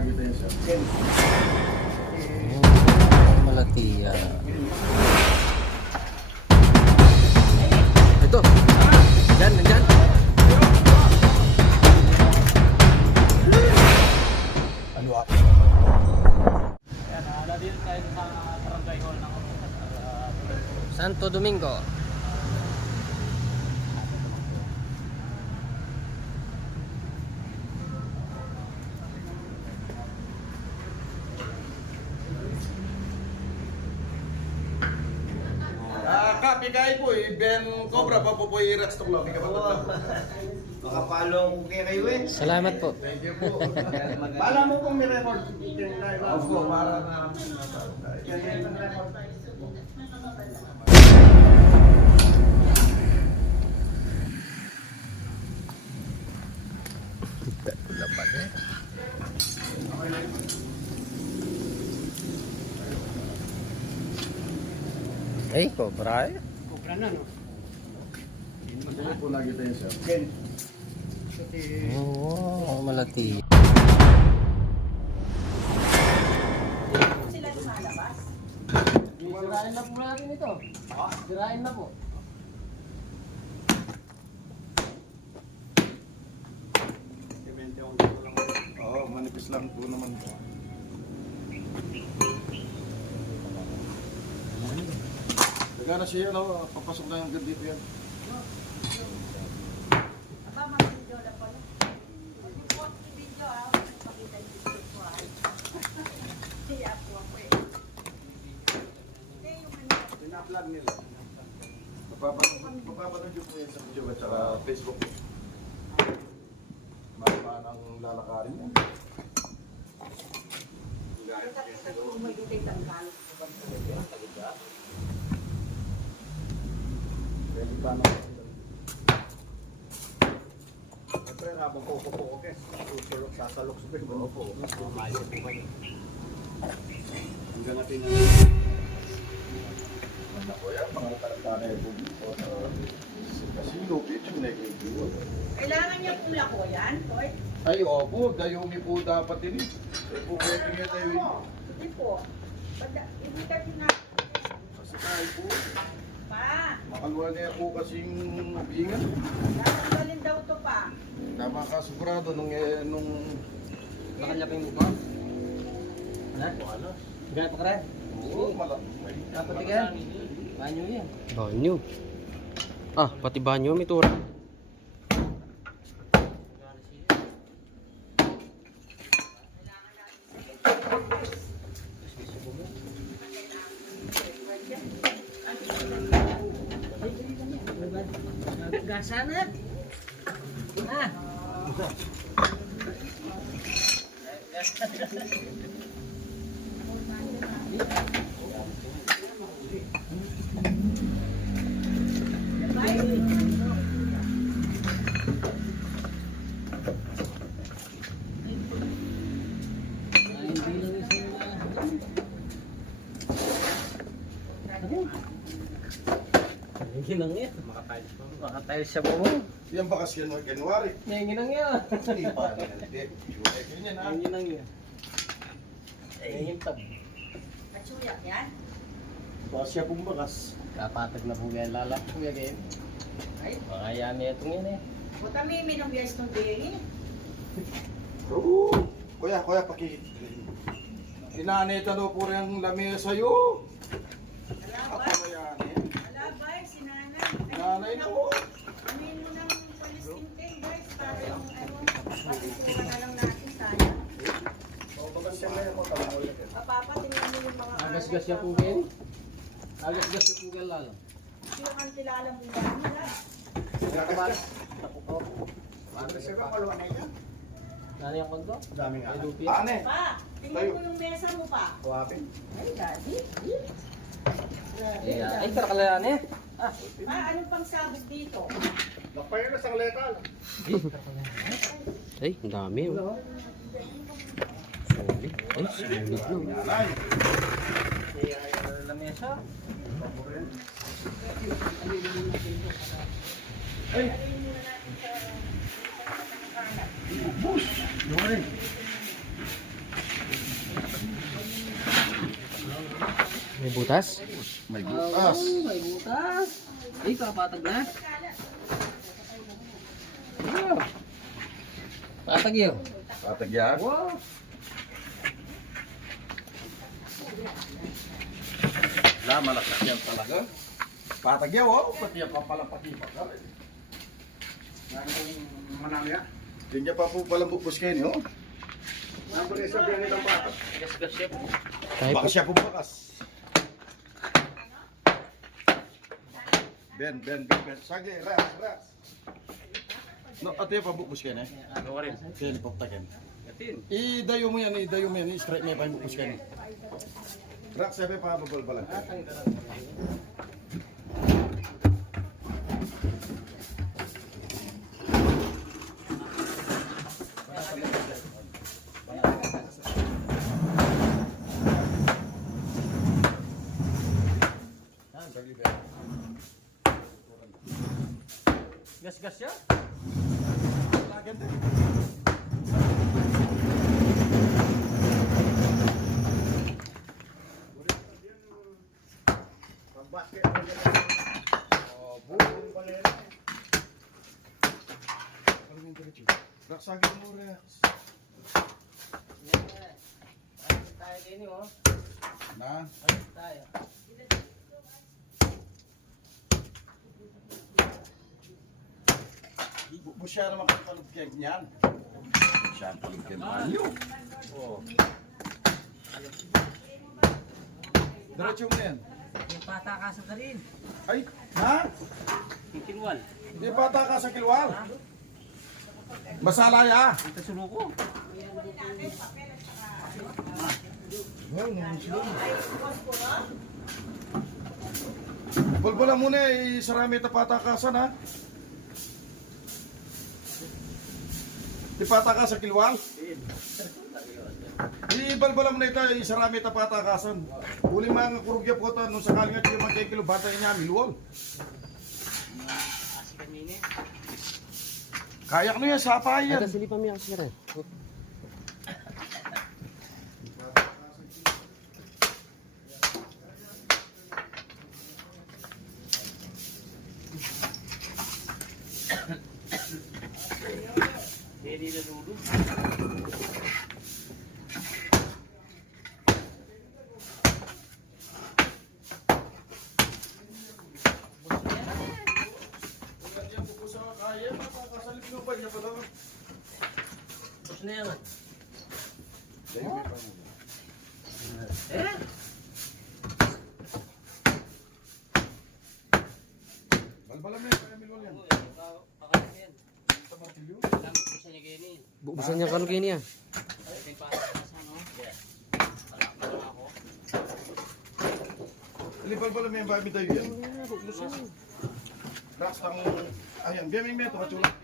nakita yun sir. Malaki yan. Ito. Diyan, nandyan. Ano ako? Yan, nandito tayo sa barangay hall ng Santo Domingo. Kapigay po Ben Cobra pa po i-rex to lang. Makapalo ko kayo eh. Salamat po. Thank you po. Bala mo kung may record. Opo, para na. Eh, cobra eh. Cobra na, no? Ano po nakita yun sir? Oo, malaki. Sila lumalabas. Sirain na po natin ito. Sirain na po. Oo, manipis lang po naman po. Nagana siya, ano, papasok na yung dito yan. Aba, mag-video na pala. Mag-report yung video, pakita yung video ko, Kaya po ako eh. Hindi, yung ano. Pina-vlog nila. Papapanood yung po yan sa video at saka Facebook. Mamaan ang lalakarin yan. Kita ko may ditay tanggal. Pwede pa naman. Siyempre, habang po okay. Susulok, sasalok sa big. Opo. Mayo po kayo. Hanggang natin ang... Ano po yan? Mga tarantana po dito. Kasi lupit yung nag-iigiwa. Kailangan niya pong lako yan, Toy? Ay, opo. Dayumi po dapat din. Ay po, pwede nga tayo. Hindi po. Hindi ka na. Kasi tayo po. Pa, Makaluwa niya po kasing ingat. tatanggalin daw to pa. Tama ka, sigurado nung... Bakal pa yung mukha? Wala. Ganap ka rin? Oo, malaki. Dapat ka? Banyo yan. Banyo? Ah, pati banyo may tura. Gasana. Ah. Ginang yan. Makatiles siya mo. Yan ba kasi yan, January? Ginang yan. Hindi pa rin. Hindi. Ganyan ha. Ginang yan. Ginang At suyak yan. Basya pong bakas. Kapatag na po yan. Lalak po yan eh. Ay, Mga yami itong yan eh. buta may minong guys nung dingi. Oo. Kuya, Inanita daw po rin ang lamesa sa'yo. Ako Alabay. na yan eh. Alabay, si Nanay. Nanay po. Amin mo ng police intake guys. Para yung ano, patikuha na lang natin sana. Bagas siya ngayon ko. Tama ulit eh. Papatingnan mo yung mga Agas-gas siya po yan. Agas-gas siya po yan lalo. Sino kang kilala mo ba? Wala. Nakabas. Agas siya ba? Maluwa na yan. Nani ang kondo? Daming Ay, anak. lupi. Ane. Pa, tingnan mo yung mesa mo pa. Kuwapin. Ay, daddy. Ay, karakalaan eh. Pa, anong pang sabog dito? Napayo na sa letal. Ay, ang dami oh. Sulit. Ay, sulit no. Nanay. Lamesa. Ay. Bus. Morning. May butas? May Ah, may butas. Ay, papatag na. Wow. Patag yun. Patag yan. Wow. Malakas yan talaga. Patag yan, wow. Pati yan papalapati pa. Manalo yan. Hindi niya pa po palang bukos kayo niyo. Nakunin sa biyan itong patag. Gas-gas siya po. Baka siya pumakas. Ben. Sige, ras. No, ate pa bukos kayo na. Ano ka rin? Kaya nipaptakin. Gatin. Idayo mo yan, i-straight mo yan, pa yung bukos kayo. Ras, sabi pa babalbalan. Gas-gas siya? Rex, sagin mo, Rex. Tayo kayo niyo, oh. Na? Tayo. Busya naman kayo palugkeg niyan. Busya ang palugkeg niyan. Oo. Diretso mo yan. Yung patakasan ka rin. Ay, ha? Kikinwal. Hindi bata ka sa kilwal. Masala ya. Ito suluko. Bulbula muna isarami ito patakasan ha. Di pataka sa kilwal. Ibalbala mo na ito isarami ito patakasan. Huling mga kurugya po ito nung sakali nga kayo magkikilo bata niya milwal. Asikan niya eh. Kaya ko na yan, sapa yan. Ito, silipan mo yung kasira. Hindi na dulo. Tapos na yan. Balbalam na yan, kaya milwal yan. Pakasin yan. Sa martilyo. Lamot ko sa niya kayo ni. Bubusan niya kano kayo niya. May patakasan, no? Palakpa na ako. Balbalam na yan, bakit tayo yan? Rax ang... Ayan, biya may meto, katulad.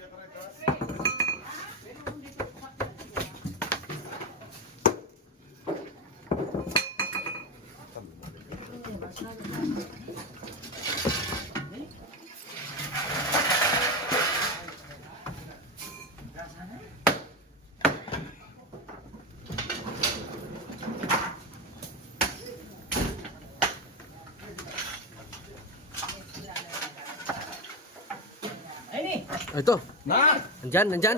Ito. Na! Nandyan.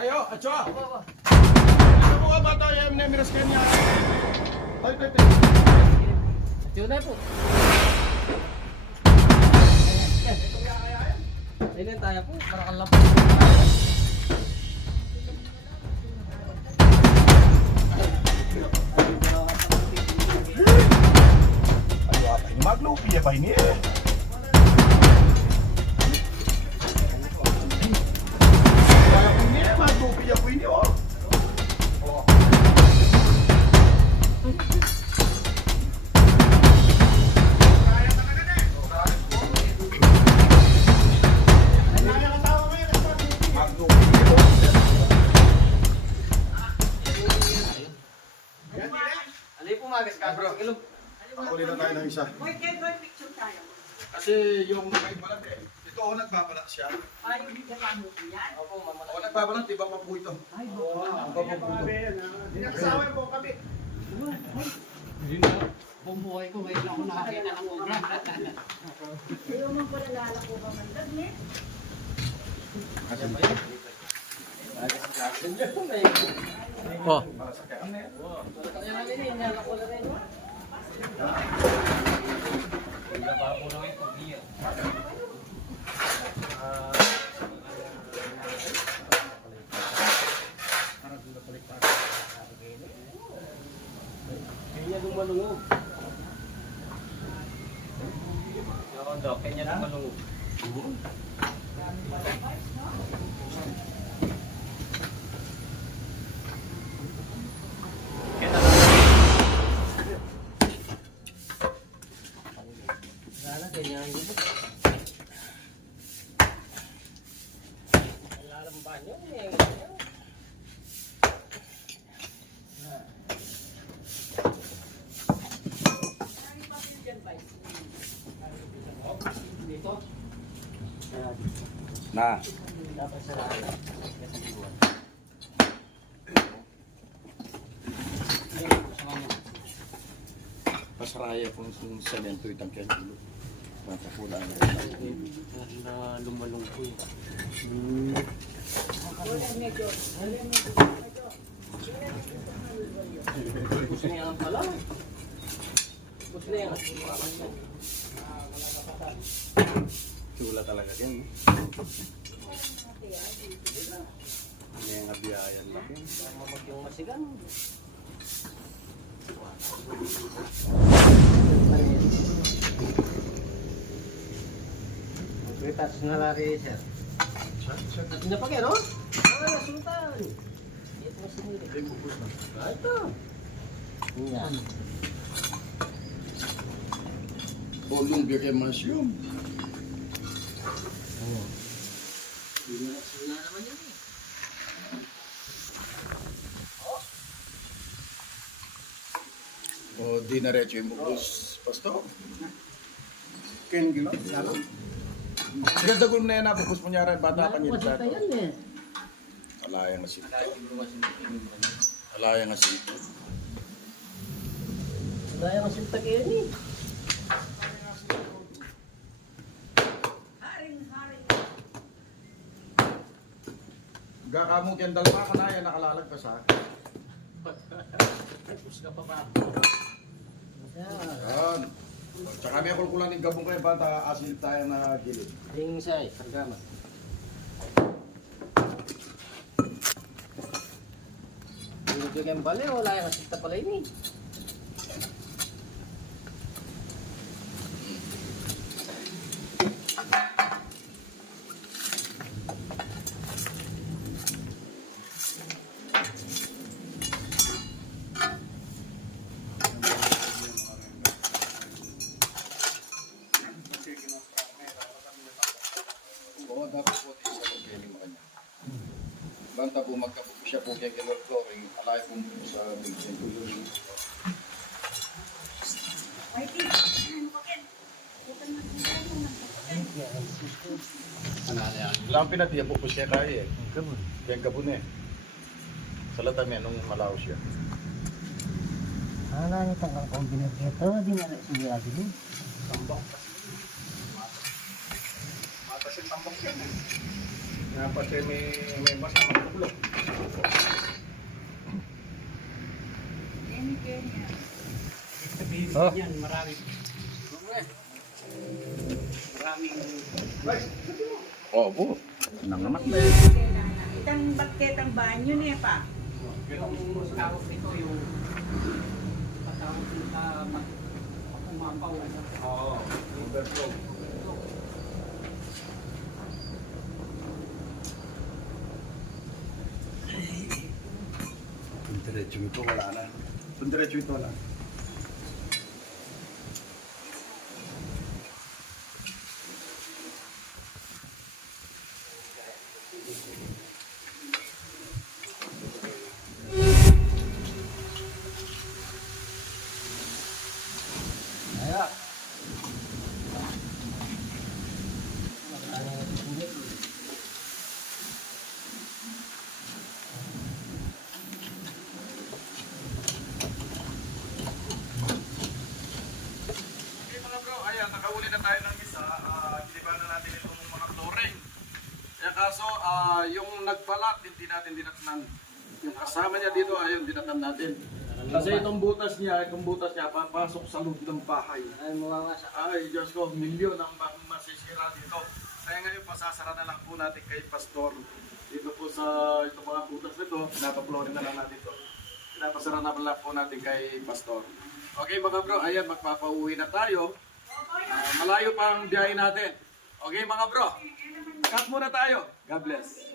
Ayo, acho! Ano mo ka ba tayo, Nemiras Kenya? Tay. Yun na po. Ayun tayo po. Parakan lang po. Ayo, apa ini maglupi ya, Pak ini? Maglupi ya, Pak ini, oh. Uli na tayo ng isa. Boy, can go picture tayo. Kasi yung nagbabalat eh. Ito o nagbabalat siya. Ay, hindi ka paano yan. O nagbabalat, iba pa po ito. Ay, Iba pa po ito. Nakasawa po kami. Yun na, bumuhay ko ngayon ako nakakita ng obra. Ayaw mo pala lalako ka man dagli. Oh. Kanya lumalungog. Oo daw, kanya lumalungog. Sana ganyan din. Lalamban yun eh. Dito. Na. Dapat sarado. Pasaraya kung semento itang kaya dulu. Matapulaan Na lumalong ko eh. Wala medyo. Gusto niya lang pala. Gusto niya lang. Chula talaga yan. May nga biyayan lang. Mamag yung masigan. Tapos nga lari, sir. At napagay, no? Nasutan. Ito na sinili. Ito. Yan. Bolong biya kay Mansium. Sula naman yun eh. O di na recho yung bukos. Pasto. Ken gila. Sigad dagol na yan na bukos mo niya rin. Bata ka niya. Masita yan eh. Alayang asin. Alayang asin. Daya ng sinta kayo ni. Haring-haring. Gakamog yan dalma ka na yan. Nakalalag pa sa akin. Tapos ka pa ba? Yan. Tsaka may kulkulan ng gabong kayo. Bata asin tayo na gilid. Yung isa eh, sargama. Yung bigyan bali, wala yung sinta pala yun eh. Oo, dapat po tayo sa pagpiling mo kanya. Banta po magkapupo siya po kaya kaya flooring. Alay po sa bigyan ko yun. Mikey, ano pa ken? Bukan mo Lang pinatiya po po siya kaya eh. Kaya gabon eh. Sa latami anong malaw siya. Ano niya tangang kombinat ito, di nga nagsigurado din. Tambok. Matasin tambok yan eh. Nga pa siya may basa magpulok. Any kenya. Oh. Yan, marami. Maraming Oo po. Nanganak na eh. Itang baketang banyo niya pa. yung tawag nito yung patawag nito sa pumapaw. Oo. Overflow. Diretso ito wala na. Kung diretso ito wala. nakabili na tayo ng isa, kiniba na natin itong mga flooring. Kaya kaso, yung nagbalat, hindi natin dinatnan. Yung kasama niya dito, ayun, dinatnan natin. Kasi itong butas niya, papasok sa loob ng bahay. Ay, Diyos ko, milyon ang masisira dito. Kaya ngayon, pasasara na lang po natin kay Pastor. Dito po sa itong mga butas nito, pinapaplorin na lang natin ito. Pinapasara na lang po natin kay Pastor. Okay mga bro, ayan, magpapauwi na tayo. Malayo pa ang biyahe natin. Okay mga bro, cut muna tayo. God bless.